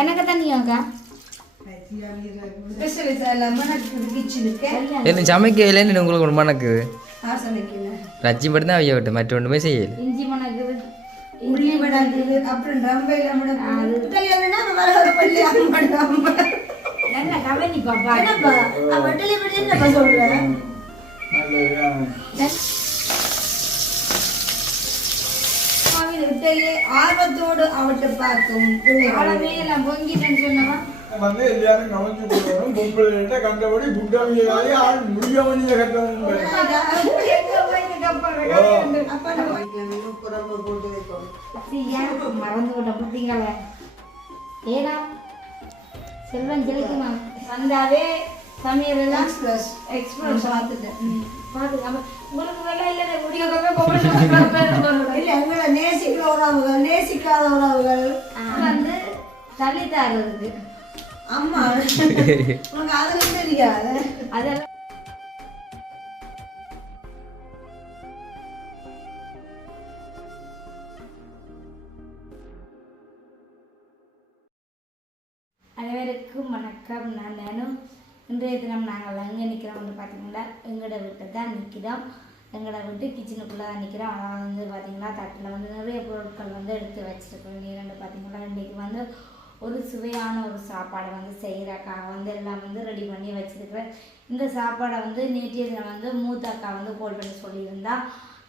எனக்கு தண்ணியாக்கா என்ன சமைக்க இல்லைன்னு உங்களுக்கு ஒரு மணக்குது ரச்சி மட்டும் தான் வைய விட்டு மற்ற ஒன்றுமே செய்யல இஞ்சி மணக்குது உள்ளி மணக்குது அப்புறம் ரம்பையில என்ன கவனி பாப்பா என்னப்பா சொல்றேன் ஆர்வத்தோடு அவற்றை பார்க்கும் பிள்ளைகள் பொங்கிட்டேன்னு சொன்னவா வந்து எல்லாரும் கவனிச்சு போடணும் பொம்பளை கண்டபடி புட்டாமியாலே ஆள் முடியாமணிய கட்டணும் மறந்து விட்ட பார்த்தீங்களா ஏன்னா செல்வன் ஜெயிக்குமா வந்தாவே சமையல் எல்லாம் எக்ஸ்பிரஸ் பார்த்துட்டேன் உங்களுக்கு வேலை இல்லை எங்களை நேசிக்கிற உறவுகள் நேசிக்காத உறவுகள் வந்து தள்ளித்தாருக்கு அம்மா உனக்கு அதெல்லாம் தெரியாது அதெல்லாம் அனைவருக்கும் வணக்கம். நானும் இன்றைய தினம் நாங்கள் எங்கே நிற்கிறோம் வந்து பார்த்தீங்கன்னா எங்களோட வீட்டை தான் நிற்கிறோம். எங்களோட வீட்டு கிச்சனுக்குள்ளே தான் நிற்கிறோம். அதாவது வந்து பார்த்தீங்கன்னா தட்டில் வந்து நிறைய பொருட்கள் வந்து எடுத்து வச்சுருக்கோம். நீரண்டு பார்த்தீங்கன்னா இன்றைக்கி வந்து ஒரு சுவையான ஒரு சாப்பாடை வந்து செய்கிறக்காக வந்து எல்லாம் வந்து ரெடி பண்ணி வச்சுருக்கிறேன். இந்த சாப்பாடை வந்து நேற்றைய தினம் வந்து மூத்த அக்கா வந்து கால் பண்ணி சொல்லியிருந்தா,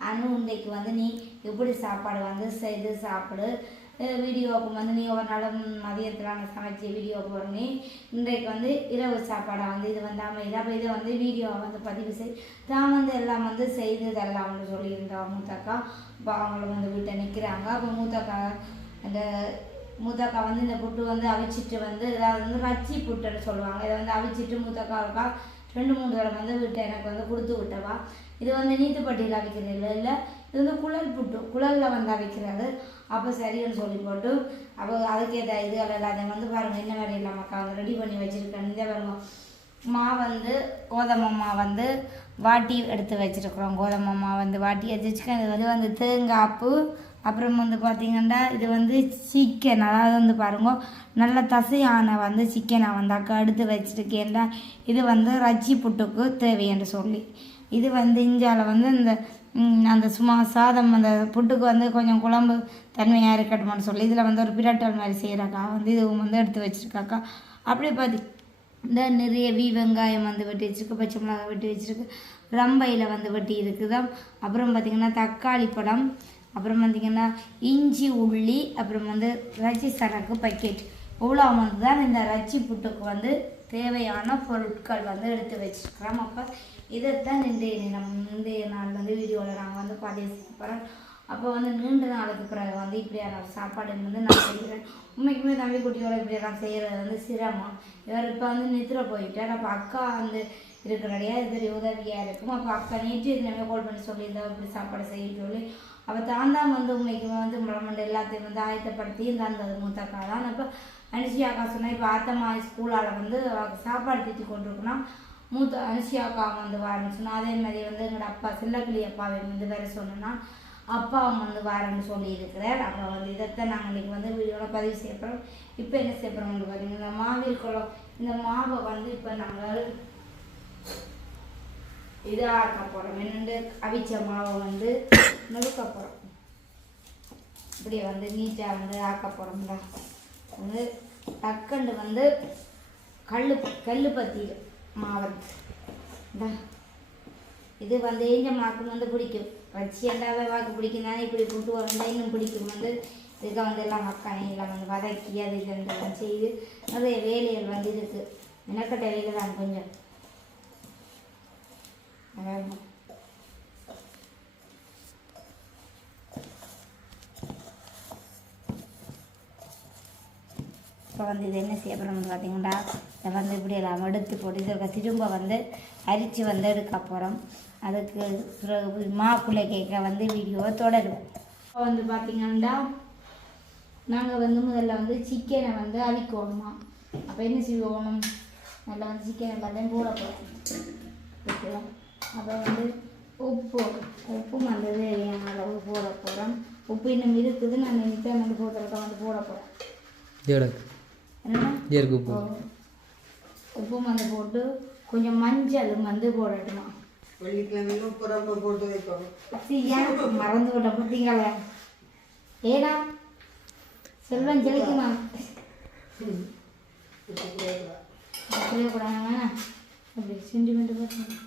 ஆனால் இன்றைக்கு வந்து நீ எப்படி சாப்பாடு வந்து செய்து சாப்பிடு, வீடியோவுக்கு வந்து நீ ஒரு நாள் மதியத்தில் நான் சமைச்சி வீடியோ போடுறேன். இன்றைக்கு வந்து இரவு சாப்பாடை வந்து இது வந்து அமைது. அப்போ இதை வந்து வீடியோவை வந்து பதிவு செய் தான் வந்து எல்லாம் வந்து செய்து இதெல்லாம் வந்து சொல்லியிருந்தோம் மூத்தக்கா. இப்போ அவங்களும் வந்து வீட்டை நிற்கிறாங்க. அப்போ மூத்தக்கா வந்து இந்த புட்டு வந்து அவிச்சிட்டு வந்து இதாவது வந்து ரச்சி புட்டுன்னு சொல்லுவாங்க. இதை வந்து அவிச்சிட்டு மூத்தக்காவுக்கா 2-3 தடவை வந்து வீட்டை எனக்கு வந்து கொடுத்து விட்டவா. இது வந்து நீத்துப்பட்டியில் அவிக்கிறது இல்லை, இது வந்து குழல் புட்டு, குழலில் வந்து அவிக்கிறது. அப்போ சரின்னு சொல்லி போட்டு அப்போ அதுக்கேற்ற இதுகள் எல்லாத்தையும் வந்து பாருங்கள் என்ன மாதிரி இல்லாமக்கா வந்து ரெடி பண்ணி வச்சுருக்கேன். இந்த பாருங்க வந்து கோதுமை மாவு வந்து வாட்டி எடுத்து வச்சுருக்குறோம். கோதுமை மாவு வந்து வாட்டி வச்சுருக்கேன். இது வந்து தேங்காய்ப்பு, அப்புறம் வந்து பார்த்திங்கன்னா இது வந்து சிக்கன், அதாவது வந்து பாருங்க நல்ல தசையான வந்து சிக்கனை வந்து அக்கா எடுத்து வச்சுருக்கேன்டா. இது வந்து ரச்சி புட்டுக்கு தேவைன்னு சொல்லி இது வந்து இஞ்சால வந்து அந்த சும்மா சாதம் அந்த புட்டுக்கு வந்து கொஞ்சம் குழம்பு தன்மையாக இருக்கட்டும்னு சொல்லி இதில் வந்து ஒரு பிரட்டல் மாதிரி செய்கிறாக்கா வந்து இதுவும் வந்து எடுத்து வச்சுருக்காக்கா. அப்படியே இந்த நிறைய வெங்காயம் வந்து வெட்டி வச்சுருக்கு, பச்சை மிளகாய் வெட்டி வச்சுருக்கு, ரம்பையில் வந்து வெட்டி இருக்குது. அப்புறம் பார்த்திங்கன்னா தக்காளி பழம், அப்புறம் பார்த்திங்கன்னா இஞ்சி உள்ளி, அப்புறம் வந்து ரச்சி சரக்கு பக்கெட், இவ்வளோ வந்து தான் இந்த ரச்சி புட்டுக்கு வந்து தேவையான பொருட்கள் வந்து எடுத்து வச்சுருக்கிறோம். அப்போ இதைத்தான் இன்றைய நாள் வந்து வீடியோவில் நாங்கள் வந்து பதிவு செய்ய போகிறோம். அப்போ வந்து நீண்ட நாளுக்கு பிறகு வந்து இப்படியான சாப்பாடு வந்து நான் செய்கிறேன். உண்மைக்குமே தம்பி குட்டியோட இப்படியெல்லாம் செய்கிறது வந்து சிரமம். இவர் இப்போ வந்து நித்திர போயிட்டார். அப்போ அக்கா வந்து இருக்கிறடியா இது உதவியாக இருக்கும். அப்போ அக்கா நேற்று நம்ம கால் பண்ணி சொல்லியிருந்தா இப்படி சாப்பாடு செய்ய சொல்லி அப்போ தான் வந்து உண்மைக்குமே வந்து முளமண்டு எல்லாத்தையும் வந்து ஆயத்தப்படுத்தி அந்த மூத்தக்கா தான். அப்போ அனுஷியாக்கா சொன்னால் இப்போ ஆத்தம்மா ஸ்கூலால் வந்து சாப்பாடு திட்டி கொண்டிருக்குன்னா மூத்த அனுஷியாக்கா வந்து வரேன்னு சொன்னால், அதே மாதிரி வந்து எங்களோட அப்பா செல்லக்கிளி அப்பாவை வந்து வேறு சொன்னோன்னா அப்பாவும் வந்து வரேன்னு சொல்லியிருக்கிறார். அப்புறம் வந்து இதைத்தான் நாங்கள் இன்றைக்கி வந்து வீடியோவில் பதிவு செய்யப்படுறோம். இப்போ என்ன செய்யப்படுறோம்னு பார்த்தீங்கன்னா இந்த மாவிற்குளம் இந்த மாவை வந்து இப்போ நாங்கள் இதாக ஆக்க போகிறோம். என்னென்று அவிச்ச மாவை வந்து நொறுக்க போகிறோம். இப்படியே வந்து நீட்டாக வந்து ஆக்க போகிறோம்டா. வந்து டக்கண்டு வந்து கல் பத்திடு மாவந்து இது வந்து ஏஞ்ச மாக்கு வந்து பிடிக்கும். வச்சு எல்லாவே வாக்கு பிடிக்கும் தானே. இப்படி புட்டு வந்து இன்னும் பிடிக்கும். வந்து இதுக்கு வந்து எல்லாம் மக்கானே எல்லாம் வந்து வதக்கி அது இதெல்லாம் செய்து நிறைய வேலைகள் வந்து இருக்குது. மெனக்கட்ட வேலை தான் கொஞ்சம். இப்போ வந்து இது என்ன செய்ய போகிறோம்னு பார்த்தீங்கன்னா இதை வந்து இப்படி எல்லாம் எடுத்து போட்டு இதை திரும்ப வந்து அரித்து வந்து எடுக்க போகிறோம். அதுக்கு மாக்குள்ளே கேட்க வந்து வீடியோவை தொடருவோம். இப்போ வந்து பார்த்திங்கன்னா நாங்கள் வந்து முதல்ல வந்து சிக்கனை வந்து அவிக்கணுமா. அப்போ என்ன செய்வோம், நல்லா வந்து சிக்கன் எல்லாத்தையும் போட போகிறோம். அப்போ வந்து உப்பும் வந்து தேவையான அளவு போட போகிறோம். உப்பு இன்னும் இருக்குது. நான் நினைத்தேன் வந்து போட்டுறத வந்து போட போகிறேன். என்ன இயற்கை உப்பு உப்பும் வந்து போட்டு கொஞ்சம் மஞ்சளும் வந்து போடட்டுமா. வெள்ளிக்கிழமையிலும் புறம்ப போட்டு வைக்கணும். ஏன் மறந்து விட்டேன் பார்த்தீங்களா? ஏடா செல்வன் ஜெலிக்குமா அப்படியே கூடாங்க அப்படி சென்டிமெண்ட் பார்த்தேன்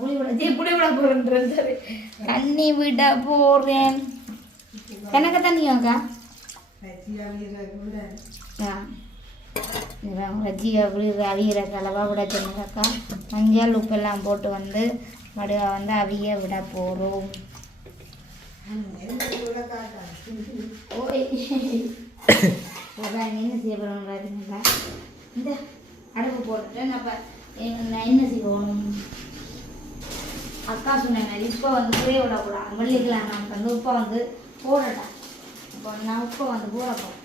புளி விட போகிறேன்றது தண்ணி விட போகிறேன். எனக்கு தண்ணியாக்கா ரஜியா புளி அவிகிற கலவாக விட சொன்னாக்கா மஞ்சள் உப்பெல்லாம் போட்டு வந்து மடுவா வந்து அவிய விட போகிறோம். என்ன செய்ய போகிறோம்ங்களா? இந்த அடுப்பு போட்டுட்டு நான் என்ன செய்யணும்? அக்கா சொன்ன மாதிரி உப்பை வந்து புரிய விடக்கூடாது. வெள்ளிக்கலாம் நமக்கு வந்து உப்பை வந்து போடட்டேன். இப்போ நான் உப்பை வந்து போடப்போம்.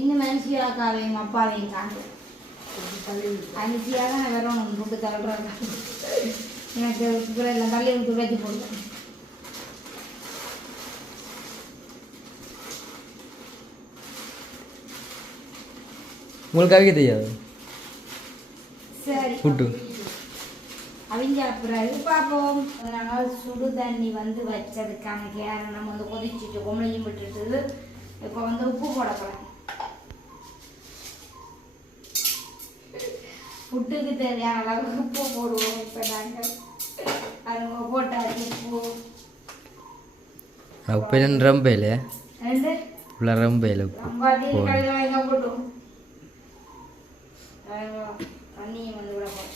இன்னும் மனுஷியாக்காவையும் அப்பாவையும் காண்டு அனுச்சியாக நான் வேற ஒன்று போட்டு தள்ளுறாங்க. எனக்கு எல்லாம் தள்ளி விட்டு வச்சு போடுவேன். உங்களுக்கு அவிக்க தெரியாது சரி புட்டு அவிஞ்ச அப்புறம் பார்ப்போம். அதனால் சுடு தண்ணி வந்து வச்சதுக்கான கேரம் வந்து கொதிச்சுட்டு கொமளியும் விட்டுட்டு இப்போ வந்து உப்பு போடப்போகிறேன். புட்டுக்கு தேவையான அளவுக்கு உப்பு போடுவோம். இப்போ நாங்கள் அது போட்டாச்சு உப்பு. உப்பு என்ன ரொம்ப இல்லையா? ரெண்டு உள்ள ரொம்ப இல்லை உப்பு ரொம்ப அதிகம் கடையில் வாங்கி போட்டோம். தண்ணியும் வந்து விட போகிறோம்.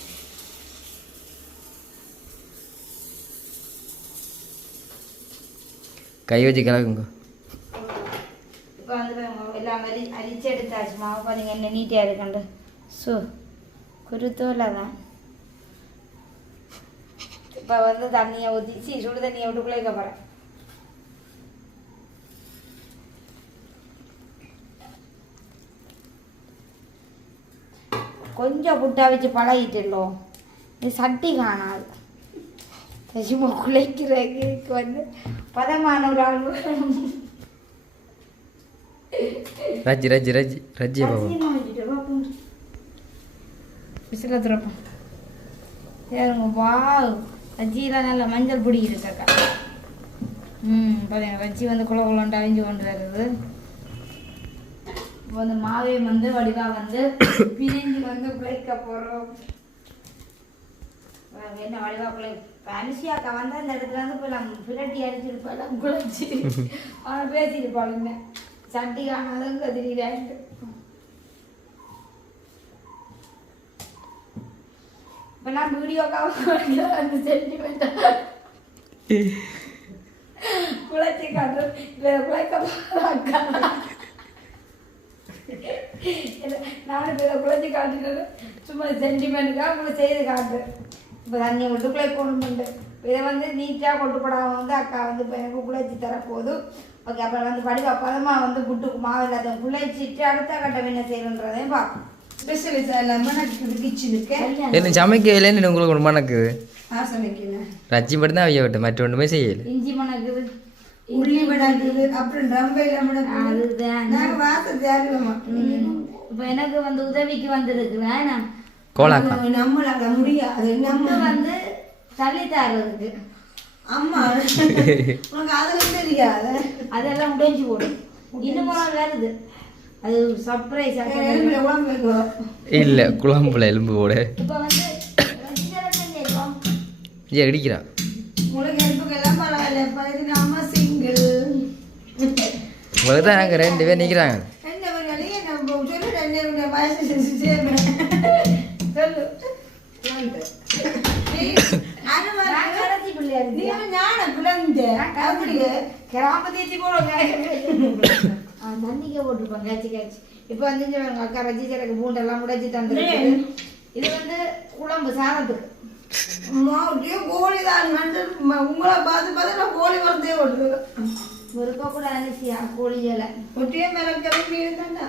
கை வச்சு கலக்குங்க. இப்போ வந்து எல்லாம் அரிச்சு எடுத்தாச்சு. மாவு பார்த்தீங்க என்ன நீட்டாக இருக்குண்டு. ஸோ குருத்தோல தான் இப்போ வந்து தண்ணியை ஊற்றிச்சு சுடு தண்ணியை விட்டு குளிக்க போகிறேன். கொஞ்சம் புட்டா வச்சு பழகிட்டுள்ளோம். இது சட்டி காணாது. சும்மா குளிக்கிறதுக்கு வந்து பதமான ஒரு ஆள் ரஜ்ஜி ரஜ்ஜி ரஜ்ஜி ரஜ்ஜி பாபா விசில துறப்போம். சரிங்க வா ரஜ்ஜியில் நல்ல மஞ்சள் பொடி இருக்காக்கா. பார்த்தீங்க ரஜ்ஜி வந்து குள குளண்டு அழிஞ்சு கொண்டு வருது. இப்போ வந்து மாவையும் வந்து வடிவாக வந்து பிரிஞ்சு வந்து குழைக்க போகிறோம். என்ன வடிவாக குழை அரிசியாக்கா வந்து அந்த இடத்துல வந்து இப்போ நம்ம பிரட்டி அரிச்சிருப்பாள் குழைச்சி அவன் பேசியிருப்பாளுங்க. சட்டி காணாதுங்க திடீராண்டு. இப்போ நான் வீடியோக்காக அந்த சென்டிமெண்ட்டாக குழைச்சி காட்டுறோம். இப்போ குழைக்க அக்கா நானும் இப்போ இதை குழைச்சி காட்டுறது சும்மா சென்டிமெண்ட்டுக்காக உங்களை செய்து காட்டுறேன். இப்போ தண்ணி விட்டு குழை கொண்டு இதை வந்து நீட்டாக கொண்டு போடாமல் வந்து அக்கா வந்து இப்போ எனக்கு குழைச்சி தரப்போகுது. ஓகே அப்புறம் வந்து படிவா பதமாக வந்து புட்டுக்கு மாவு இல்லாத குழைச்சிட்டு அடுத்த கட்டம் என்ன செய்யணுன்றதையும் பார்ப்போம். ஸ்பெஷலிஸ்ட் எல்லாமே கிச்சனுக்கு என்ன சமைக்கலைன்னு உங்களுக்கு ஒரு மணக்குது. சமைக்கிறேன். ரஜ்ஜி மட்டும் தான் அவிய விட்டு மற்ற ஒன்றுமே செய்யலை. இஞ்சி மணக்குது உள்ளி மணக்குது அப்புறம் ரம்பையில மணக்குது. அதுதான் நாங்கள் வாசல் தேவையில்லம்மா. இப்போ எனக்கு வந்து உதவிக்கு வந்துருக்குறேன். கோலாக்கா நம்மளால முடியாது. நம்ம வந்து தள்ளி தர்றதுக்கு அம்மா உனக்கு அதெல்லாம் தெரியாது. அதெல்லாம் உடைஞ்சு போடும். இன்னும் வருது அது சர்ப்ரைஸ். எலும்புல குழம்பு வைக்கிறோம். இல்லை குழம்புல எலும்பு போட இப்போ வந்து ஏன் அடிக்கிறான். உங்களுக்கு எலும்புக்கெல்லாம் பரவாயில்ல. இப்போ இதுக்கு அம்மா சிங்கிள். உங்களுக்கு தான் நாங்கள் 2 பேர் நிற்கிறாங்க. என்ன ஒரு வழியை நம்ம சொல்லு. 2 வயசு செஞ்சு சேர்ப்பேன் சொல்லு. தண்ணிக்க போட்டுருப்போம் காய்ச்சி காய்ச்சி. இப்போ வந்து அக்கா ரஜி சரக்கு பூண்டெல்லாம் உடைச்சி தந்துருக்கு. இது வந்து குழம்பு சாதத்துக்கு கோழி தான். உங்களை பார்த்து பார்த்து நான் கோழி வரதே ஓட்டுருவேன். ஒரு கூட அனுசியா கோழி இலை ஒட்டியே மேலே கிளம்பி இருந்தாண்டா.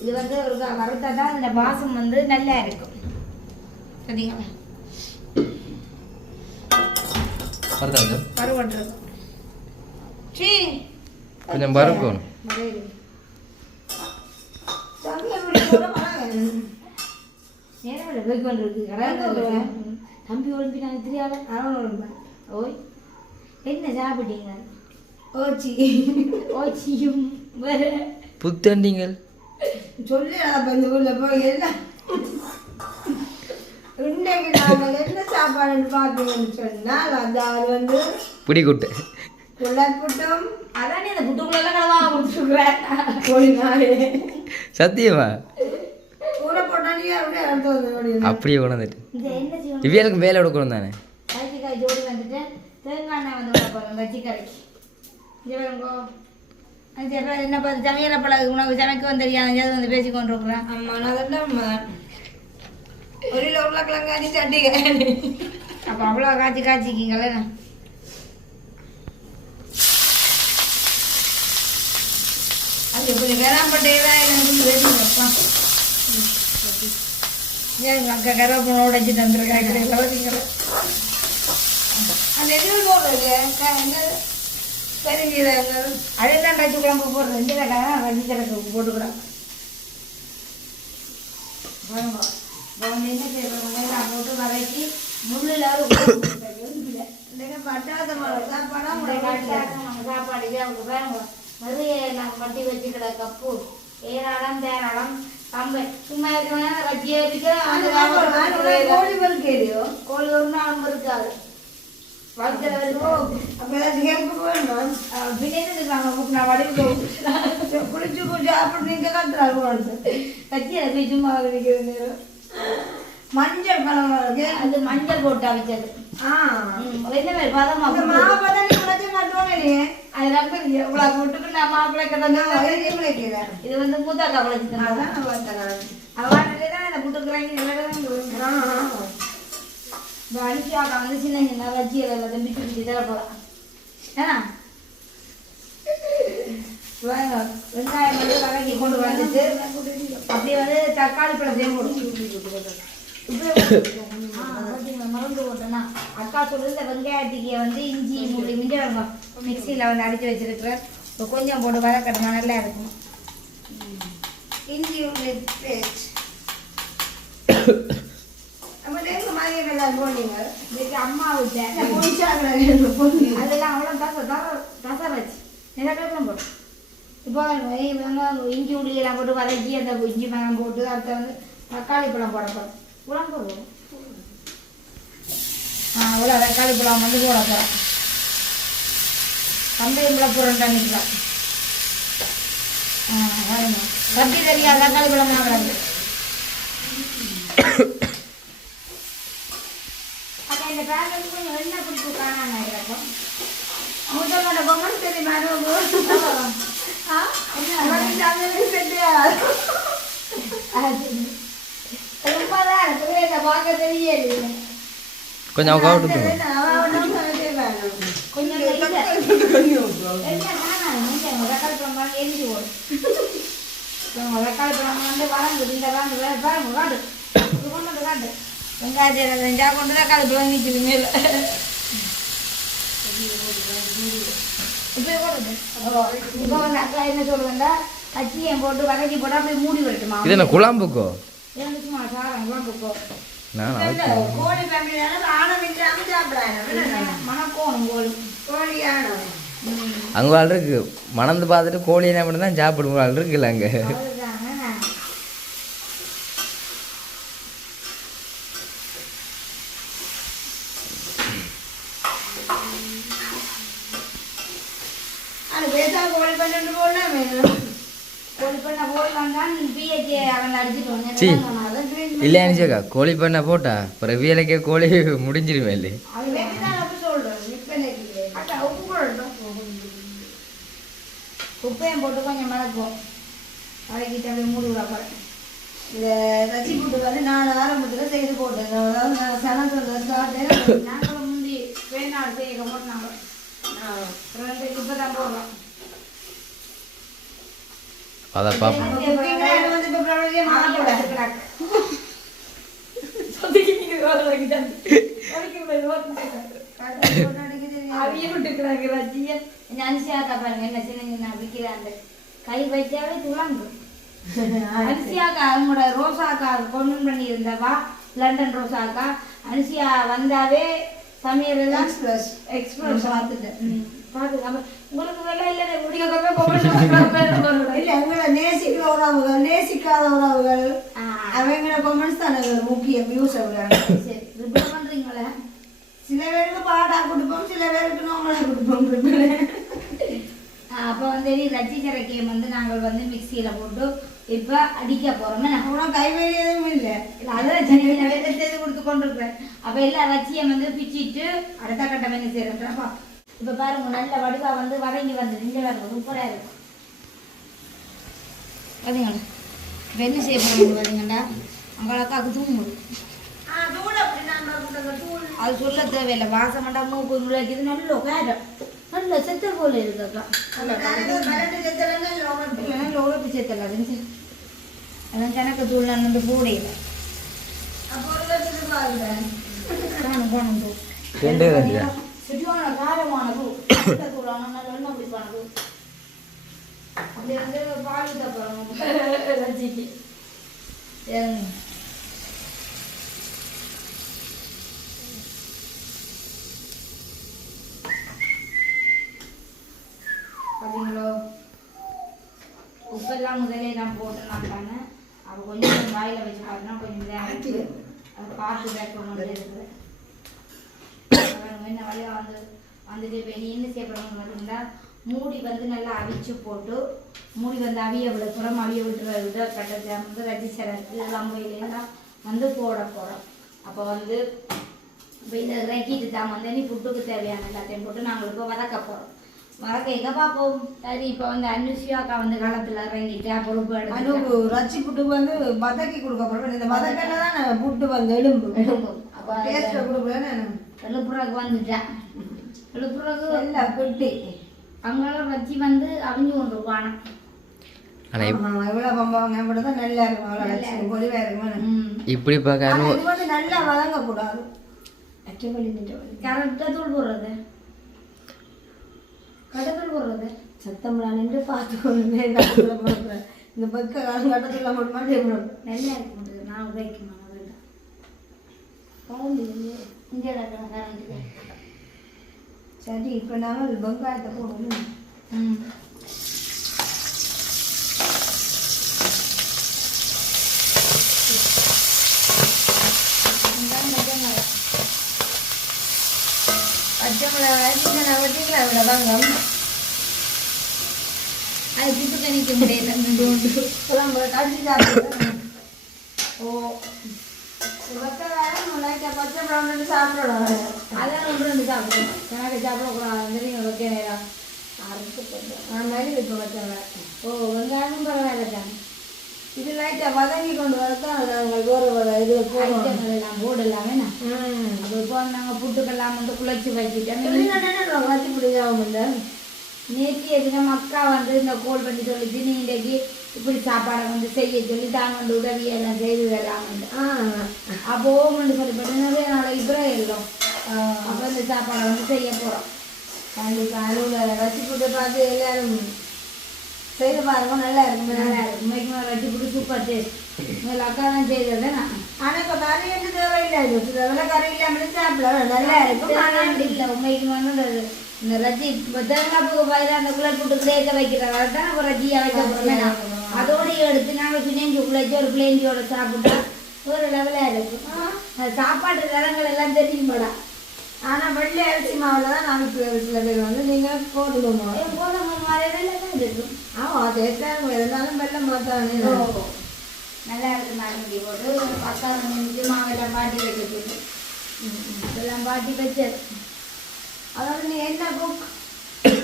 இது வந்து ஒரு வறுத்தா தான் இந்த வாசம் வந்து நல்லா இருக்கும். சரிங்களா? பரவாயில்ல பருவட்டுறது. சீ கொஞ்சம் பறக்கணும். தம்பி ஒழும்பி நாங்கள் தெரியாத ஓய் என்ன சாப்பிட்டீங்க? ஓச்சி ஓச்சியும் வேற புத்தண்டிங்கள் சொல்லி இந்த ஊரில் போய் எல்லாம் இன்னைக்கு நாங்கள் என்ன சாப்பாடுன்னு பார்த்தீங்கன்னு சொன்னால் அதாவது பிடிக்கூட்டு குழப்புட்டும் அதான் அந்த புட்டுக்குள்ளெல்லாம் கலவாக முடிச்சுக்கிறேன் போயினாலே சத்தியமா ஊரை போட்டாலே அப்படியே அடுத்து வந்து அப்படியே கொண்டாந்துட்டு இந்த என்ன செய்யணும்? இவ்வியலுக்கு வேலை எடுக்கணும் தானே. கறிக்காய் ஜோடி வந்துட்டு தேங்காய் எண்ணெய் வந்து விட போகிறோம் வச்சு கறிக்கு இங்கே வேணுங்கோ. அது என்ன பார்த்து சமையல பழகு உனக்கு சமைக்கவும் தெரியாது அது வந்து பேசி கொண்டு இருக்கிறேன். ஆமாம் நான் அதெல்லாம் ஒரு கிலோ உருளைக்கிழங்கு அடி சட்டிக்க அப்போ அவ்வளோ காய்ச்சிக்கிங்களே. அது எப்படி வேளாண்பட்டையெல்லாம் எனக்கு வேணுங்கப்பா. ஏன் அக்கா கருவேப்பிலை உடைச்சி தந்துருக்காங்க பார்த்தீங்களா? அந்த எதில் போடுறது பெருங்கீரகம் அதெல்லாம் ரச்சி குழம்பு போடுறது இந்த கடை ரச்சி கிழக்கு போட்டுக்கூடாது. என்ன செய்யறோம் நான் போட்டு வதக்கி முள்ளில் பட்டாத சாப்பாடாக சாப்பாடு அவங்க வேணுங்க நிறைய நாங்கள் வட்டி வச்சுக்கிற கப்பு ஏராளம் தேராளம் கம்பை சும்மா இருக்கணும் ரச்சியை கோழி பல்கேரியோ கோழி ஒரு நாளும் இருக்காது வளர்க்குற வரைக்கும். அப்போ ஏதாச்சும் ஹெல்ப் வேணும் பின்னாடி நான் வடிவு குளிச்சு சாப்பிட்டு நீங்கள் கட்டுறாங்க கட்சியில் போய் சும்மா நிற்கிறது நேரம் மஞ்சள் கலர் அது மஞ்சள் போட்டு அவிச்சது. என்ன மாதிரி பதமா மாவு பதம் உழைச்சி மாட்டோம் இல்லையே அது ரொம்ப இவ்வளோ போட்டுக்கு நான் மாப்பிள்ளை வைக்கிறேன் இது வந்து மூத்தாக்கா குழைச்சி அதான் நான் பார்த்தேன் அவாட்டிலே தான் இந்த புட்டுக்குறாங்க. அனுப்பியாக்கா வந்து சின்ன சின்ன வச்சியில் எல்லாத்தையும் பிச்சு பிச்சு தர போகலாம். ஏன்னா வெங்காயம் வந்து வதக்கி கொண்டு வந்துட்டு அப்படியே வந்து தக்காளி பழத்தையும் போட்டு மருந்து போட்டோன்னா அக்கா சொல்லுது இந்த வெங்காயத்துக்கு வந்து இஞ்சி மூடி மிஞ்சம் மிக்சியில் வந்து அடித்து வச்சிருக்கிறேன். இப்போ கொஞ்சம் போட்டு வதக்கட்டுமா நல்லா இருக்கும். இஞ்சி பேஸ்ட் நம்ம எங்க மாதிரி எல்லாம் போனீங்க இன்னைக்கு அம்மா விட்டேன் அதெல்லாம் அவ்வளோ தசை வச்சு நிலக்கெல்லாம் போட்டு இப்போ இஞ்சி உள்ளியெல்லாம் போட்டு வதக்கி அந்த இஞ்சி பழம் போட்டு அடுத்த வந்து தக்காளி பழம் போட போகிறோம். குழம்பு போடுவோம். அவ்வளோ தக்காளி பழம் வந்து போட போகிறோம். கம்பையும் பழம் போடுறேன் நிற்கலாம். ரப்பி தெரியாது தக்காளி பழம் கிடக்கு. அப்போ இந்த பேக்கெட் கொஞ்சம் எண்ணெய் பிடிச்சி காணாம இருக்கும். முதல்ல பொம்மன் தெரியுமா பார்க்க தெரியல கொஞ்சம் கவுட்டு கொஞ்சம் தக்காளி பழம் எரிஞ்சு போடும். தக்காளி பழம் வந்து வளர்ந்து இந்த பாருங்க காட்டு இது கொண்டு வந்து காட்டு வெங்காயத்தை செஞ்சா கொண்டு தக்காளி பழம் நீச்சுது மேலே இப்போ போடுது. இப்போ வந்து அக்கா என்ன சொல்லுவேன்டா கச்சியை போட்டு வதக்கி போட்டு அப்படியே மூடி வரட்டுமா? இது என்ன குழம்புக்கோ? ஏன் சும்மா சாரம் குழம்புக்கோ நான் கோழி ஃபேமிலியான ஆணம் இல்லாமல் சாப்பிடாங்க மணக்கோணும் கோழி கோழி ஆணம் அங்கே வாழ் இருக்கு மணந்து பார்த்துட்டு கோழி என்ன பண்ணி தான் சாப்பிடுவோம் வாழ் இருக்குல்ல அங்கே. அது பேசா கோழி பண்ணிட்டு போடலாம் வேணும் கோழி பண்ண போடலாம் தான் பிஹெச்ஏ அவன் சி அடிச்சுட்டு இல்லையா நிச்சயக்கா கோழி பண்ண போட்டா அப்புறம் வியலைக்கே கோழி முடிஞ்சிருமே இல்லை. அது வேணுதான் அப்படி சொல்கிறேன். விற்பனைக்கு அக்கா உப்பு போடட்டும். உப்பையும் போட்டு கொஞ்சம் மறப்போம் வதக்கிட்டு அப்படியே மூடி விட போகிறேன். இந்த ரச்சி புட்டு வந்து நான் ஆரம்பத்தில் செய்து போட்டேன். அதாவது நான் சனத்தோட ஸ்டார்ட்டு நாங்களும் முந்தி வேணாடு செய்ய போட்டு நாங்கள் ரெண்டு இப்போ தான் போடுறோம். அதை பார்ப்போம். வந்து இப்போ பிரபலமே மாப்பிட அவிய விட்டுக்கிறாங்க ரஜியை அனுசியாக்கா பாருங்க என்ன சின்ன விற்கிறாங்க கை வச்சாவே துளங்கு அனுசியாக்கா அவங்களோட ரோசாக்கா கொண்டு பண்ணி இருந்தவா லண்டன் ரோசாக்கா அனுசியா வந்தாவே சமையல் எல்லாம் எக்ஸ்பிரஸ் பார்த்துட்டேன் பார்த்துக்காம உங்களுக்கு வேலை இல்லை இல்ல எங்களை நேசிக்கிற உறவுகள் நேசிக்காத உறவுகள் அவங்கள கொமெண்ட்ஸ் தான் முக்கியம் வியூஸ் சரி ரிப்ளை பண்றீங்களா சில பேருக்கு பாடா கொடுப்போம் சில பேருக்கு நோங்களா கொடுப்போம் அப்போ வந்து ரச்சி சரக்கையை வந்து நாங்கள் வந்து மிக்சியில் போட்டு இப்போ அடிக்க போகிறோமே நான் கைவேலி எதுவும் இல்லை அதான் சரி நிறைய செய்து கொடுத்து கொண்டு இருக்கிறேன் அப்போ எல்லா ரச்சியை வந்து பிச்சிட்டு அடுத்த கட்டம் என்ன செய்யறேன்ப்பா இப்போ பாருங்க நல்ல வடிவா வந்து வதங்கி வந்து இங்கே பாருங்க சூப்பராக இருக்கும் பார்த்தீங்களா இப்போ என்ன செய்ய போகிறோம் பார்த்தீங்கண்டா அவ்வளோக்காக்கு தூங்கும் அது சொல்ல தேவையில்லை வாசம் மூக்கு நுழைக்குது நல்ல காரம் நல்ல செத்த போல இருக்குக்கா உழப்பு சேர்த்தல அதான் கணக்கு தூள் நான் வந்து போடையில போனோம் தூள் சுற்றியான காரமான தூள் தூளான நல்ல எண்ணெய் பிடிப்பான தூள் அப்படி வந்து பால் தப்புறோம் ரஜிக்கு பார்த்தீங்களோ உப்பெல்லாம் முதலே நான் போட்டு நாட்டாங்க அப்போ கொஞ்சம் வாயில் வச்சு பார்த்தோன்னா கொஞ்சம் இதாக அதை பார்த்து வைக்கணும் இருக்குது என்ன வழியாக வந்துட்டு இப்போ நீ என்ன செய்யப்படணும்னு பார்த்தீங்கன்னா மூடி வந்து நல்லா அவிச்சு போட்டு மூடி வந்து அவிய விடுப்புறம் அவிய விட்டு கட்டத்தை வந்து ரஜிஸ்டருக்கு இதெல்லாம் போயிலாம் வந்து போட போகிறோம் அப்போ வந்து இப்போ இதை இறக்கிட்டு தான் வந்து நீ புட்டுக்கு தேவையான எல்லாத்தையும் போட்டு நாங்கள் இப்போ வதக்க போகிறோம் வதக்க எங்கே பார்ப்போம் சரி இப்போ வந்து அனுஷியாக்கா வந்து காலத்தில் இறங்கிட்டு பொறுப்பு எடுத்து ரச்சி புட்டு வந்து வதக்கி கொடுக்க போகிறோம் இந்த வதக்கில தான் புட்டு வந்து எலும்பும் அப்போ டேஸ்ட்டில் கொடுக்கலன்னு எழுப்புறக்கு வந்துட்டேன் எழுப்புறக்கு இல்லை பெட்டி அங்கெல்லாம் வச்சு வந்து அவிஞ்சு கொண்டு இருப்பானா எவ்வளோ பம்பாங்க இப்படி தான் நல்லா இருக்கும் அவ்வளோ பொலிவாக இருக்கும் இப்படி பார்க்க இது வந்து நல்லா வதங்கக்கூடாது கரெக்டாக தூள் போடுறது கடத்தூள் போடுறது சத்தம்லாம் நின்று பார்த்துக்கொண்டு இந்த பக்க கட்டத்தில் மட்டும் மாட்டேன் நல்லா இருக்கும் நான் உதைக்குமா கரண்ட் இங்கே கரண்ட் சரி இப்போ நாங்கள் வெங்காயத்தை போடணும் பச்சை மிளகாய் சின்ன வட்டிங்களா இவ்வளோ வாங்க அது புட்டு கணிக்க முடியல குழம்பு கடிச்சு சாப்பிடுறேன் ஓ பச்சை மிளகாய் சாப்பிடணும் அதான் ஒன்று ரெண்டு சாப்பிடுவோம் கணக்கு சாப்பிடக்கூடாது நீங்கள் வைக்க நேரம் அறுத்து கொஞ்சம் நான் மாதிரி இப்போ பச்சை ஓ வெங்காயமும் பரவாயில்ல தான் இது லைட்டாக வதங்கி கொண்டு வரதான் நாங்கள் வேறு இது ஐட்டங்கள் எல்லாம் போடலாமே அப்போ இப்போ நாங்கள் புட்டுக்கெல்லாம் வந்து குழச்சி வச்சுட்டோம் வச்சு பிடிக்காம இல்லை நேற்று தினம் அக்கா வந்து இந்த கோல் பண்ணி சொல்லிச்சு நீ இன்றைக்கு இப்படி சாப்பாடை வந்து செய்ய சொல்லி தான் வந்து உதவியெல்லாம் செய்து தரலாம் வந்து அப்போ ஓமண்டு சொல்லி பார்த்தீங்கன்னா நாளைக்கு இப்ராஹிம் அப்போ இந்த சாப்பாடை வந்து செய்ய போகிறோம் கண்டிப்பாக அலுவலக வச்சு போட்டு பார்த்து எல்லாரும் செய்து பாருங்க நல்லா இருக்கும் நல்லா இருக்கும் மைக்கு வச்சு போட்டு சூப்பர் டேஸ்ட் முதல்ல அக்கா தான் செய்தது நான் ஆனால் இப்போ கறி வந்து தேவையில்லை இதெல்லாம் கறி இல்லாமல் சாப்பிடலாம் நல்லா இருக்கும் ஆனால் இல்லை உண்மைக்கு வந்து இந்த ரஜி இப்போ தேங்காய்ப்புக்கு பதிலாக அந்த குளர் போட்டு கிரேக்க வைக்கிறவரை தான் நம்ம ரஜியாக வைக்க போகிறோம் அதோடு எடுத்து நாங்கள் பிணைஞ்சி குழச்சி ஒரு பிளேஞ்சியோட சாப்பிட்டா ஒரு லெவலாக இருக்கும் சாப்பாட்டு தரங்கள் எல்லாம் தெரியுமாடா ஆனால் வெள்ளை அரிசி மாவில் தான் நாளைக்கு சில பேர் வந்து நீங்கள் போடணுமா கோதுமை மாதிரிலாம் தான் இருக்கும் ஆமாம் டேஸ்ட்டாக இருந்தாலும் வெள்ளம் மாற்றானே நல்லா இருக்கு மருந்து போட்டு பக்கா வந்து மாவெல்லாம் பாட்டி வைக்கிறது இதெல்லாம் பாட்டி வச்சது அதாவது நீ என்ன குக்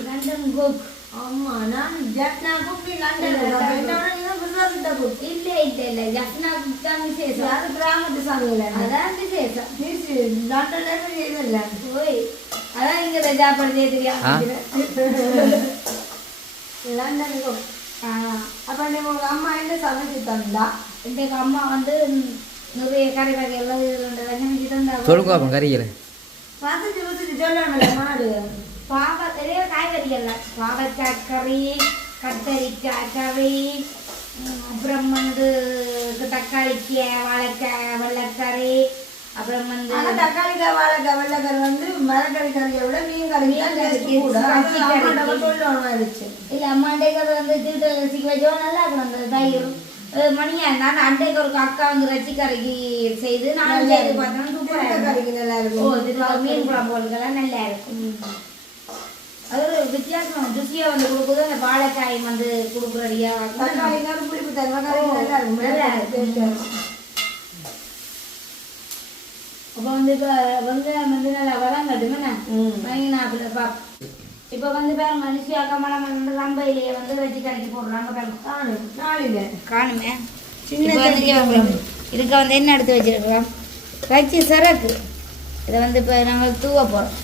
லண்டன் குக் ஆமாம் நான் ஜப்னா குக் நீ லண்டன் குஜராத் குக் இல்லை இல்லை இல்லை ஜப்னா குக் தான் விசேஷம் அது கிராமத்து சமையல் அதான் விசேஷம் நீ லண்டன்ல செய்யல ஓய் அதான் இங்கே சாப்பாடு செய்ய தெரியாம லண்டன் குக் அப்போ நீ உங்கள் அம்மா என்ன சமைச்சு தந்தா இன்றைக்கு அம்மா வந்து நிறைய கறி வகையெல்லாம் இது சமைச்சு தந்தா சொல்லுங்க அப்போ கறிக்கிறேன் வதச்சி ஊற்றிட்டு சொல்லணும்ல மாடு பாவக்காய் காய்கறிகள்லாம் பாவக்காய் கறி, கத்தரிக்காய் கறி, அப்புறம் வந்து தக்காளிக்காய், வாழைக்காய், வெள்ளைக்கறி, அப்புறம் வந்து ஆனா தக்காளிக்காய் வாழைக்காய் வெள்ளைக்கறி வந்து மரக்கறி கறியை விட மீன் கறி தான் taste கூட. அது அம்மாட்ட சொல்லணும் ஆயிடுச்சு. இல்லை அம்மாண்டேக்கு அது வந்து திருட்டு ரசிக்க வச்சோ நல்லா இருக்கும் அந்த தயிர் மணியா நான் அண்டைக்கு ஒரு அக்கா வந்து ரச்சி கறிக்கு செய்து நானும் செய்து பார்த்தோம் சூப்பராக திருட்டு கறிக்கு நல்லா ஓ இருக்கும். இது மீன் குழம்பு போடுறதுக்கெல்லாம் நல்லா இருக்கும். அது ஒரு வித்தியாசம் ருசியாக வந்து கொடுக்குது. அந்த வாழைக்காய் வந்து கொடுக்குறடியா தக்காளிக்காய் புளிப்பு தன்மை கறி நல்லா இருக்கும். நல்லா இருக்கும். அப்போ வந்து இப்போ வெங்காயம் வந்து நல்லா வதங்கட்டுமே வாங்கினா அப்படி பார்ப்போம். இப்போ வந்து பேர் மனுஷி அக்கா மலம் வந்து ரம்பையிலேயே வந்து வச்சு கரைக்கி போடுறாங்க பேர் நாளில காணுமே. சின்ன இதுக்கு வந்து என்ன எடுத்து வச்சிருக்கிறோம் ரச்சி சரக்கு. இதை வந்து இப்போ நாங்கள் தூவ போகிறோம்.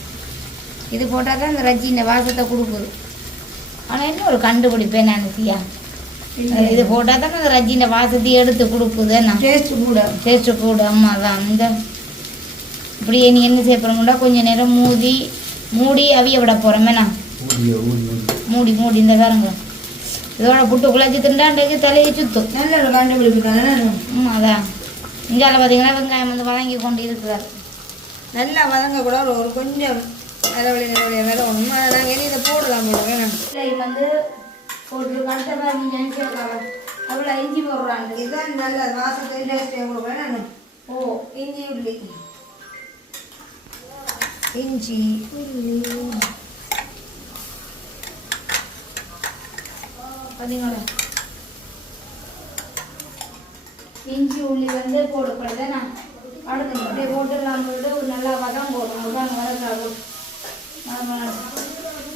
இது போட்டால் தான் இந்த ரச்சி இந்த வாசத்தை கொடுக்குது. ஆனால் என்ன ஒரு கண்டுபிடிப்பேன் நான் சியா இது போட்டால் தான் அந்த ரச்சி இந்த வாசத்தையும் எடுத்து கொடுக்குது. நான் டேஸ்ட்டு கூட அம்மா தான் இந்த இப்படியே நீ என்ன செய்ய போகிறோம்னா கொஞ்சம் நேரம் மூடி அவிய விட போகிறோமே நான் மூடி இந்த பாருங்க இதோட புட்டு குழச்சி திண்டாண்டைக்கு தலையை சுத்தும். நல்ல ஒரு கண்டுபிடிப்பு. அதான் இங்கால பார்த்தீங்கன்னா வெங்காயம் வந்து வதங்கி கொண்டு இருக்கிறார். நல்லா வதங்க கூட ஒரு கொஞ்சம் நிலவழி வேற ஒன்றும் நாங்கள் இனி இதை போடலாம் போடுவேன். வந்து போட்டு கடுத்த மாதிரி நினைச்சிருக்காங்க அவ்வளோ இஞ்சி போடுறாங்க. இதுதான் நல்ல வாசத்தை டேஸ்ட் கொடுக்குறேன் நான். ஓ இஞ்சி உள்ளி இஞ்சி உள்ளி பார்த்தீங்களா இஞ்சி உள்ளி வந்து போடப்படுது. நான் அடுத்து அப்படியே போட்டுடலாம் போட்டு ஒரு நல்லா வதம் போடணும். வதக்காகும்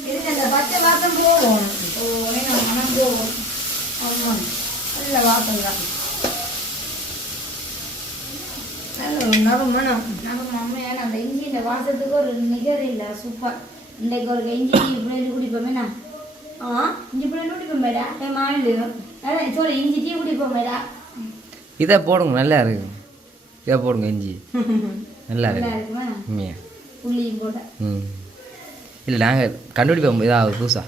இதுக்கு அந்த பச்சை வாசம் போகும். மனம் போகும். ஆமாம் நல்ல வாசம் தான். நல்ல ஒரு நறுமணம். நம்ம மம்மையான அந்த இஞ்சி இந்த வாசத்துக்கு ஒரு நிகர் இல்லை. சூப்பர். இன்றைக்கு ஒரு இஞ்சி பிள்ளைங்க குடிப்போமே நான் இஞ்சி பிள்ளைங்க குடிப்போமேடா மாநிலம் அதான் சொல்லி இஞ்சி டீ குடிப்போமேடா. இதை போடுங்க நல்லா இருக்கு. இதை போடுங்க இஞ்சி நல்லா நல்லா இருக்கு இருக்குமா உண்மையா. உள்ளியும் போட்ட இல்லை நாங்கள் கண்டுபிடிப்போம் இதாவது புதுசா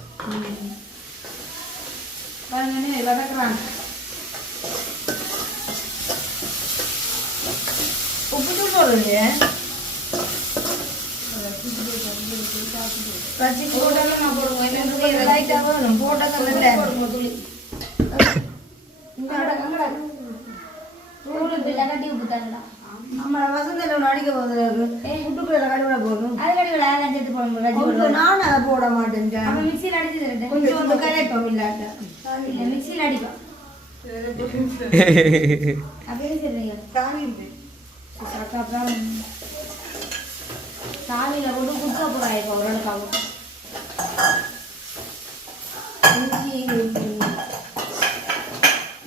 பாருங்க வதக்குறாங்க. உப்பு தூள் போடுறது பச்சைக்கு போட்டாலும் நான் போடுவோம். என்ன லைட்டாக வேணும் போட்டால் நல்ல போடுவோம் துளி தூள் பிள்ளை கட்டி உப்பு தரல நம்ம வசந்தில் ஒன்று அடிக்க போகுது புட்டுக்குள்ள கடிவிட போதும். அது கட்டி விட அதெல்லாம் சேர்த்து போடணும். ரஜி போடுவோம். நானும் அதை போட மாட்டேன். அவன் மிக்சியில் அடிச்சு தரேன். கொஞ்சம் வந்து கரைப்பம் இல்லாட்ட இல்லை மிக்சியில் அடிப்போம். அப்படியே சரிங்க தாங்கிட்டு அப்புறம் சாமியில் போட்டு குடுக்க போகிறாய். இப்போ ஒரு ஆளுக்காக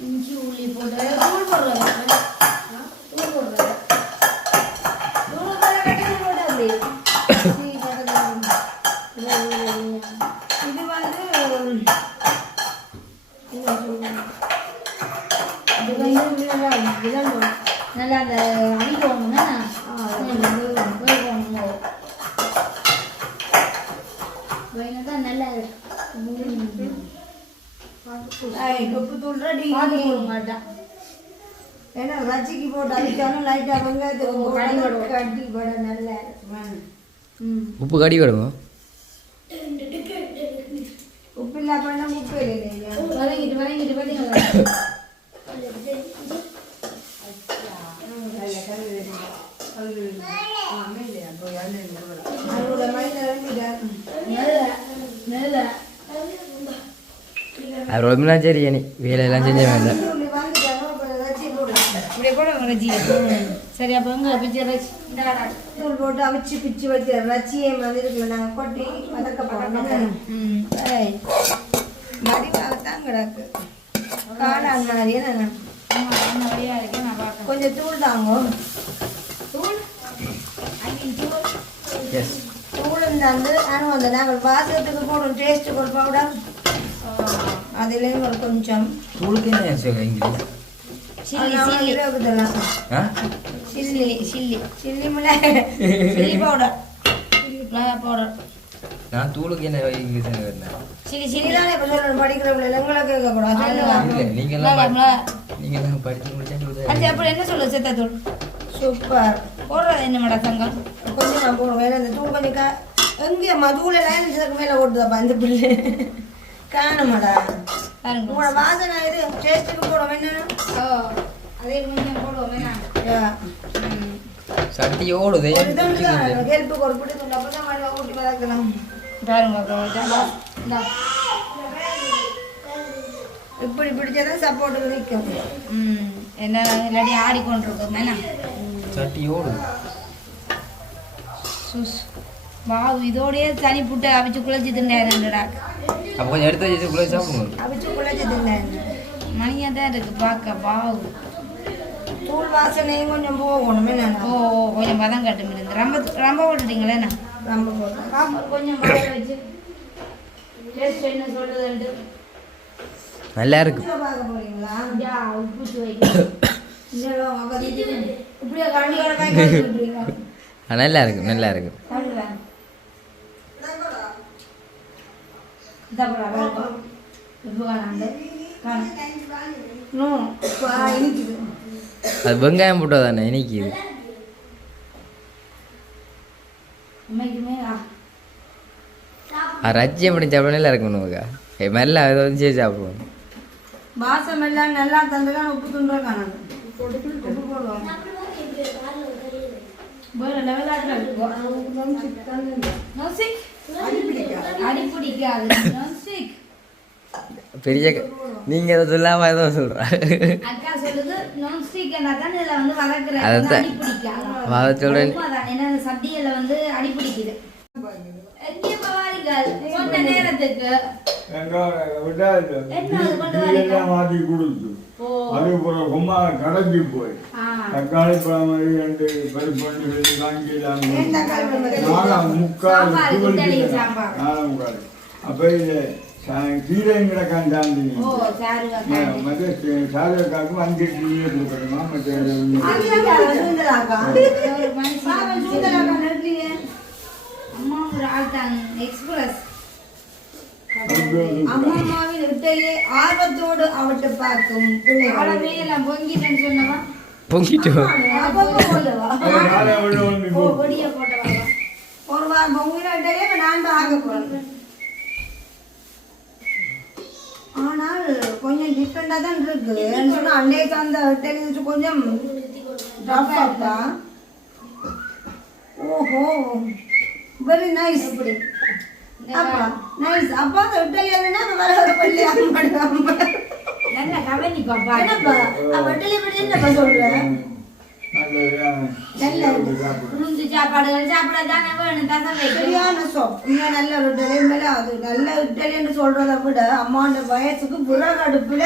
இஞ்சி உள்ளி போட்டு தூள் போடுறது தூள் போடுறது தூள் கட்டி போட்டு அப்படி இது வந்து நல்லா அந்த அடிக்கணும்னா தான் நல்லா உப்பு தூள் ரெடி மாட்டான். ஏன்னா ரச்சிக்கு போட்டு அடிச்சாலும் லைட்டாக வெங்காயத்துக்கு கட்டி போட நல்லா உப்பு கடி விடுவோம். உப்பு இல்லா பண்ண உப்பு இல்லையா வதங்கிட்டு பார்த்தீங்களா அதோட மைண்ட் அது ரொம்ப சரி நீ வேலையெல்லாம் செஞ்ச வேண்டாம். இப்படியே கூட ரஜி சரி. அப்போ எங்கே பிச்சு ரச்சி தூள் போட்டு அவிச்சு பிச்சு வச்சு ரச்சியை மாதிரி இருக்குல்ல நாங்கள் கொட்டி வதக்க போகிறோம். மடிவாகத்தான் கிடக்கு காளான் மாதிரியே நான் வழியாக இருக்கேன். நான் பார்க்கேன். கொஞ்சம் தூள் தாங்கோ. தூள் எஸ் தூளும் தந்து ஆனால் அந்த நாங்கள் வாசத்துக்கு போடும் டேஸ்ட்டு ஒரு பவுடர் அதுலேயும் ஒரு கொஞ்சம் தூளுக்கு என்ன சொல்லுங்க இங்கிலீஷ் சில்லி ஆ சில்லி சில்லி சில்லி மிளகாய் சில்லி பவுடர் மிளகா பவுடர் நான் தூளுக்கு என்ன இங்கிலீஷ் வரேன் சிறிதானே இப்போ சொல்லணும் படிக்கிற பிள்ளைல எங்களை கேட்கக்கூடாது இல்லை நீங்கள்லாம் படிச்சு முடிச்சா அது அப்புறம் என்ன சொல்லுது சித்தத்தூள் சூப்பர் போடுறது என்ன மேடம் சங்கம் கொஞ்சமாக போடுவோம் ஏன்னா இந்த தூள் கொஞ்சம் எங்கேயம்மா தூள் எல்லாம் நிமிஷத்துக்கு மேலே ஓட்டுதாப்பா இந்த பிள்ளை காணுமாடா பாருங்க உங்களோட வாசனை இது டேஸ்ட்டுக்கு போடுவோம் என்ன ஓ அதே கொஞ்சம் போடுவோம் வேணாம் சட்டி ஓடுது ஹெல்ப்புக்கு ஒரு பிடி தூள் அப்போ தான் மழை ஊட்டி வளர்க்கலாம் பாருங்க அப்புறம் இந்தா இப்படி பிடிச்சதான் சப்போர்ட்டுக்கு நிற்கும் என்ன இல்லாட்டி ஆடிக்கொண்டிருக்கோம் வேணாம் சட்டி ஓடுது சுஸ் வாவ் இதோடய தனி புட்டை அவிச்சு குழச்சி திண்டாயிருந்தடா அப்போ கொஞ்சம் எடுத்து வச்சு குளிர் சாப்பிடுவோம் அவிச்சு குழச்சி தின்னாங்க மணியாக தான் இருக்கு பார்க்க வாவ் தூள் வாசனையும் கொஞ்சம் போகணும் என்ன ஓ கொஞ்சம் பதம் கட்டும் இருந்து ரொம்ப ரொம்ப போட்டுட்டீங்களே என்ன ரொம்ப போடுறோம் கொஞ்சம் பதம் வச்சு டேஸ்ட் என்ன சொல்லுதுன்ட்டு நல்லா இருக்கு பார்க்க போறீங்களா உப்பு வைக்கணும் இப்படியே கண்டியோட காய்க்கிறீங்க நல்லா இருக்கு நல்லா இருக்கு அது வெங்காயம் போட்டோ தானே இன்னைக்கு இது ரஜ்ஜி எப்படி சாப்பிட நல்லா இருக்கும் நமக்கு மெல்ல அதை வந்து சரி சாப்பிடுவோம் வாசம் எல்லாம் நல்லா தந்துதான் உப்பு துண்டா காணாது உப்பு போடுவோம் பெரிய நீங்க எதை சொல்லாம ஏதோ சொல்ற அக்கா சொல்லுது நான் ஸ்டிக் என்னதான் இதுல வந்து வதக்குற அதான் அடி பிடிக்காது வத சொல்றேன் உண்மைதான் ஏன்னா சட்டியில வந்து அடி பிடிக்குது எங்கே பவாரிகள் சொன்ன நேரத்துக்கு மாற்றி கொடுத்து அதுக்கப்புறம் சும்மா கடைக்கு போய் தக்காளி பழம் ரெண்டு பருப்பு முக்கால் அப்ப இது கீரையும் கிடக்கான் தாண்டி சாதக்காக்கும் 5 டீயே கொடுக்கணுமா அம்மா ஒரு ஆள் தான் எக்ஸ்பிரஸ் அம்மாவின் விட்டையே ஆர்வத்தோடு அவற்றை பார்க்கும் பிள்ளைகளே எல்லாம் பொங்கிட்டேன்னு சொன்னவா பொங்கிட்டோம் பொடிய போட்டவா ஒரு வாரம் பொங்கிட்டே நான் பார்க்க போறேன் ஆனால் கொஞ்சம் டிஃப்ரெண்டாக தான் இருக்குது சொன்னா அன்னைக்கு அந்த டெலிவிஷன் கொஞ்சம் டஃப்பாக ஓஹோ வெரி நைஸ் இப்படி அப்பா நைஸ் அப்பா அந்த இட்டலியானா வர வர பள்ளி நல்ல கவனி பாப்பா என்னப்பா இட்டலி படி என்னப்பா சொல்றேன் நல்ல புரிஞ்சு சாப்பாடுகள் சாப்பிடதானே வேணும் தசை சரியான சோப் இங்கே நல்ல ஒரு இட்டலி மேலே அது நல்ல இட்டலின்னு சொல்றதை விட அம்மாண்ட வயசுக்கு புறகு அடுப்புல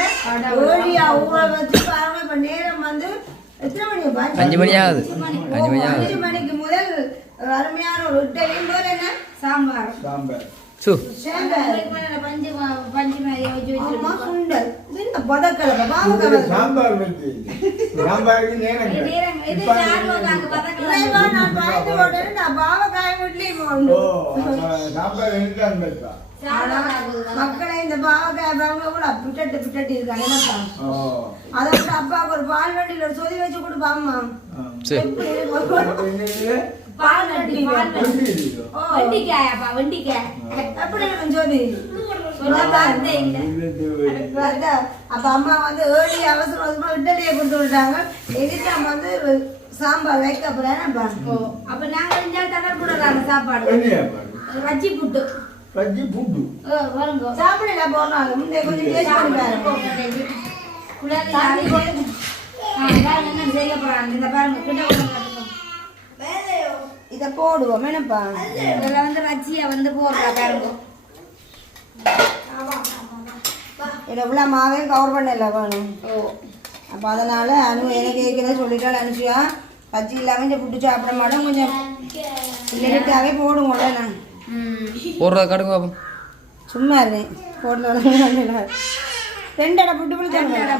ஓடியா ஊற வச்சு பாருங்க இப்ப நேரம் வந்து எத்தனை மணி 5 மணி ஆகுது 5 மணிக்கு முதல் அருமையான ஒரு இட்டலியும் போல என்ன சாம்பார் சு பஞ்சு மாதிரி வச்சு அம்மா சுண்டல் இது என்ன பதக்கலப்பா பாவக்கலை சாம்பார் வச்சு சாம்பாருக்கு நேரம் இது சார்வாங்க இறைவா, நான் பயந்து போட்டேன்னு நான் பாவக்காய் வீட்லயே போடணும். சாம்பார் எடுத்தான்னு பேசா மக்களை இந்த பாவக்காய் பாவங்க கூட பிட்டட்டு இருக்காங்க என்னப்பா அதை விட்டு அப்பாவுக்கு ஒரு பால் வண்டியில் ஒரு சொதி வச்சு கொடுப்பாம்மா பால் வண்டி வெண்டிக்காயாப்பா வெண்டிக்காய் எப்படி இருக்கும் சொதி அப்ப அம்மா வந்து ஏழி அவசர அவசரமா இட்டலியை கொடுத்து விட்டாங்க எதிர்த்து அம்மா வந்து சாம்பார் வைக்க அப்புறம் அப்ப நாங்க தகர் போடுறாங்க சாப்பாடு ரச்சி புட்டு சாப்பிடல போனாலும் முன்னே கொஞ்சம் டேஸ்ட் பண்ணி செய்ய போறாங்க இந்த பாருங்க இதை போடுவோம் என்னப்பா இதுல வந்து ரச்சியை வந்து போடுறா பாருங்க இதில் உள்ள மாவையும் கவர் பண்ணல வேணும் அப்போ அதனால் எனக்கு ஏற்கனவே சொல்லிட்டால் அனுப்பிச்சியா பச்சை இல்லாமல் இந்த புட்டு சாப்பிட மாட்டோம் கொஞ்சம் லேட்டாகவே போடுவோம்ல நான் போடுறத கடுங்க பாப்போம் சும்மா இருந்தேன் போடல 2 அடை புட்டு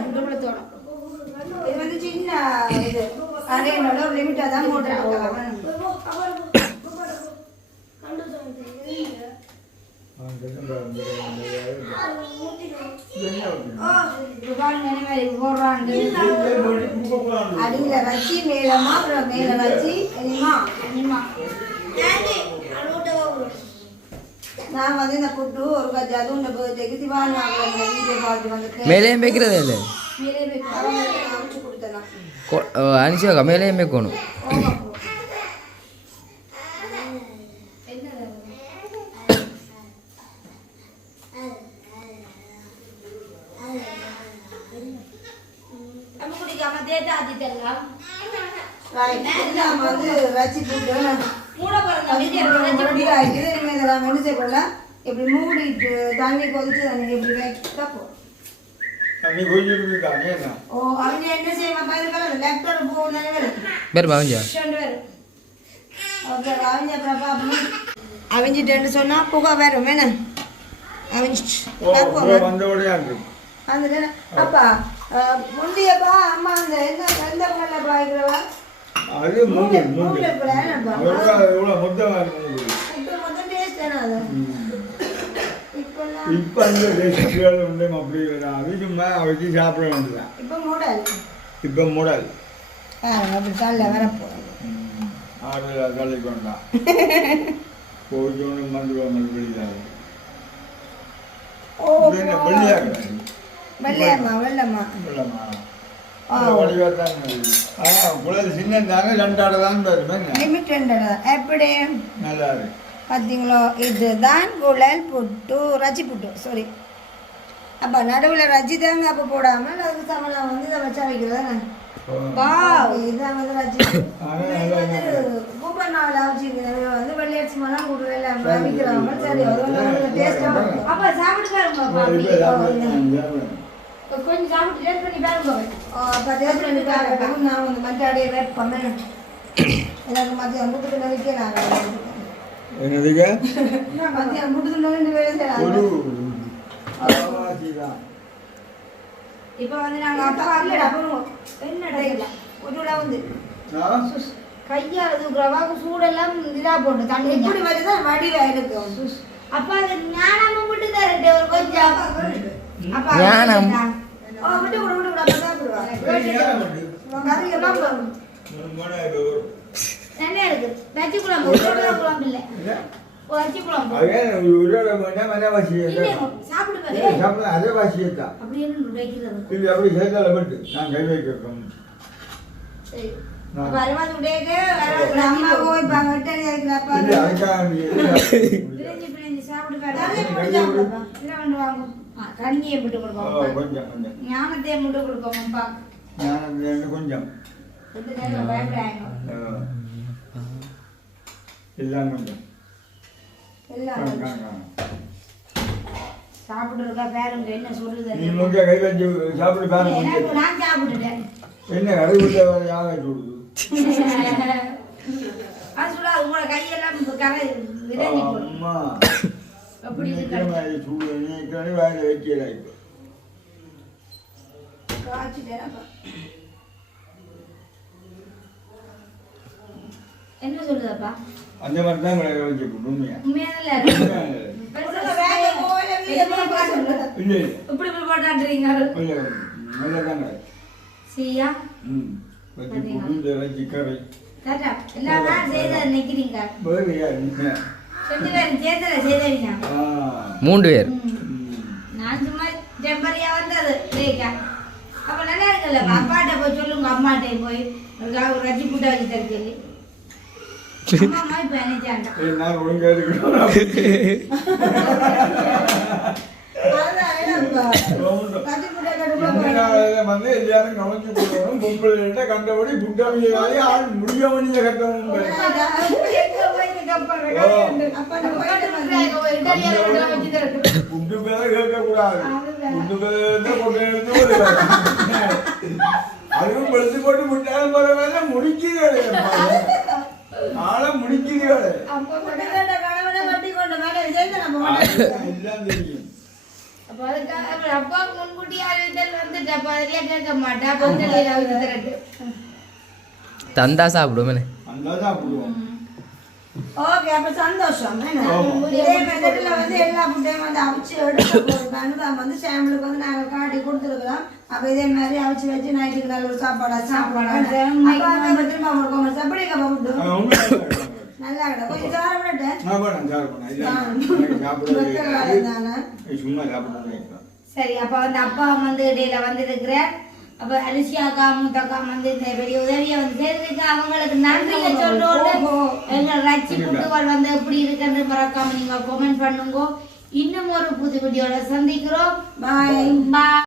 புட்டுப்புளத்தோடும் இது வந்து சின்ன இது அதே என்னோட ஒரு லிமிட்டாக தான் போட்டுருக்கோம் அடியில ரச்சி மேலமா அப்புறம் மேல ரச்சி இனிமா நான் வந்து இந்த புட்டு ஒரு கஜ் அதுவும் இந்த பர்த்டேக்கு திவான் வீடியோ பார்த்து வந்து மேலேயும் வைக்கிறது இல்லை அவிச்சு கொடுத்தேன் அனுஷியாக்கா மேலேயும் வைக்கணும் வந்து ரச்சி புட்டு இப்படி மூடிட்டு தண்ணி கொதிச்சு தண்ணி இப்படி வைக்க ஓ அவங்க என்ன செய்வாங்க லேப்டாப் போகுது பேர் பாவஞ்சா ஓகே அவங்க அப்புறம் அவிஞ்சிட்டேன்னு சொன்னா புகை வரும் வேணா அவிஞ்சிட்டு அப்பா முந்தியப்பா அம்மா அந்த என்ன எந்த பண்ண பாய்க்கிறவா அது மூங்கில் இப்ப அந்த ரெசிபிகள் உண்டு அப்படி அதுக்குமா வச்சு சாப்பிட வேண்டியதான் இப்ப மூடல் அப்படி காலைல வரப்போம் ஆறு தள்ளி கொண்டான் போய் வந்துடுவாங்க வெளியாக வெள்ளையம்மா வெள்ளம்மா எப்படி நல்லா இருக்கு பார்த்தீங்களோ இதுதான் குழல் புட்டு ரச்சி புட்டு சாரி அப்போ நடுவில் ரச்சி தாங்க அப்போ போடாமல் அதுக்கு சமலாம் வந்து இதை வச்சா வைக்கிறதா இதுதான் வந்து ரச்சி கூப்பர் நாள் வச்சுருக்கிறது வந்து வெள்ளையரிசி மலாம் கூட்டு எல்லாம் விற்கிறாங்க சரி அது டேஸ்ட்டாக அப்போ சாப்பிட்டு பாருங்க கொஞ்சம் சாப்பிட்டு டேஸ்ட் பண்ணி பாருங்க அப்போ டேஸ்ட் பண்ணி பாருங்க நான் வந்து மற்றாடியே வேட் பண்ணேன் எனக்கு மத்தியம் முட்டுக்கு நினைக்க நாங்கள் என்னதுங்க மத்தியம் முட்டுக்கு நின்று வேலை செய்யலாம் இப்போ வந்து நாங்கள் அப்பா இல்லைடா போடுவோம் என்னடா இல்லை ஒருடா வந்து கையால் இது ரவாக்கு சூடெல்லாம் இதாக போட்டு தண்ணி இப்படி வருதா வடிவாக இருக்கும் அப்பா அது ஞானமும் மட்டும் தான் ஒரு கொஞ்சம் அப்பா ஞானம் விட்டு விட விட்டு விட என்ன இருக்கு ரச்சி குழம்பு குழம்பு இல்லை ரச்சி குழம்பு சாப்பிடுவேன் அதே வாசியத்தான் அப்படி என்ன வைக்கிறது இல்லை அப்படி சேர்த்தால பட்டு நான் கை வைக்கிறோம் அம்மா போய்ப்பாங்க வெட்டடி ஆகிக்கிறப்பா பிரிஞ்சு பிரிஞ்சு சாப்பிட்டு வாங்க கண்ணியை விட்டு கொடுப்போம் கொஞ்சம் கொஞ்சம் ஞானத்தையே முட்டு கொடுப்போம்ப்பா கொஞ்சம் பயப்படாங்க எல்லாம் கொஞ்சம் சாப்பிட்டு இருக்கா பாருங்க என்ன சொல்லுது நீ முக்கிய கை வச்சு சாப்பிட்டு பாருங்க நான் சாப்பிட்டுட்டேன் என்ன கடை விட்டு யாக சொல்லுது அது சொல்ல உங்களோட கையெல்லாம் கரை விரைஞ்சி அம்மா அப்படி சூடு நீ வாயில வைக்கல இப்போ காய்ச்சிட்டேன் என்ன சொல்லுதப்பா அந்த மாதிரி தான் கடை வச்சு உண்மையா இல்லை இப்படி போட்டாடுறீங்க இல்லை நல்லா தான் கடை சரியா வச்சு புட்டு வச்சு கரை தாத்தா எல்லாம் செய்த நிக்கிறீங்க வேறு யார் நீங்கள் ரெண்டு பேரும் சேர்த்துல செய்தீங்க 3 பேர் நான் சும்மா டெம்பரியா வந்தது ரேகா அப்ப நல்லா இருக்குல்ல அப்பாட்ட போய் சொல்லுங்க அம்மாட்டே போய் ஒரு ரச்சி புட்டை வச்சு தர சொல்லி அம்மா இப்ப நினைச்சாண்டா நான் ஒழுங்கா இருக்கணும் வந்து எல்லாரும் கவனிச்சு போடணும் பொம்பளை கண்டபடி புட்டாமியாலே ஆள் முடியாமணிய கட்டணும் புட்டு பேர கேட்க கூடாது புட்டு பேர கொண்டு எடுத்து அதுவும் பெருசு போட்டு முட்டாலும் போற வேலை முடிக்கிறது ஆளை முடிக்கிறது எல்லாம் தெரியும் அப்பா முன்கூட்டியே அறிவித்தல் வந்துட்டு அப்ப அதுலயே கேட்க மாட்டா பொங்கல் தந்தா சாப்பிடுவோமே அதான் சாப்பிடுவோம் ஓகே அப்ப சந்தோஷம் இதே மெத்தட்ல வந்து எல்லா ஃபுட்டையும் வந்து அவிச்சு எடுத்து வந்து சாம்பிளுக்கு வந்து நாங்க காட்டி கொடுத்துருக்கிறோம். அப்ப இதே மாதிரி அவிச்சு வச்சு நைட்டுக்கு நல்ல ஒரு சாப்பாடா சாப்பிடலாம். திரும்ப எப்படி ஃபுட்டு நல்லா கிட்ட கொஞ்சம் சாப்பிட்டு சரி. அப்ப வந்து அப்பா வந்து இடையில வந்து இருக்கிறேன். அப்ப அரிசியாக்கா மூத்தக்கா வந்து இந்த பெரிய உதவியை வந்து செய்யறதுக்கு அவங்களுக்கு நன்றியை சொல்றோம். எங்க ரச்சி புட்டுகள் வந்து எப்படி இருக்குன்னு மறக்காம நீங்க கமெண்ட் பண்ணுங்க. இன்னும் ஒரு புது வீடியோல சந்திக்கிறோம். பாய் பாய்.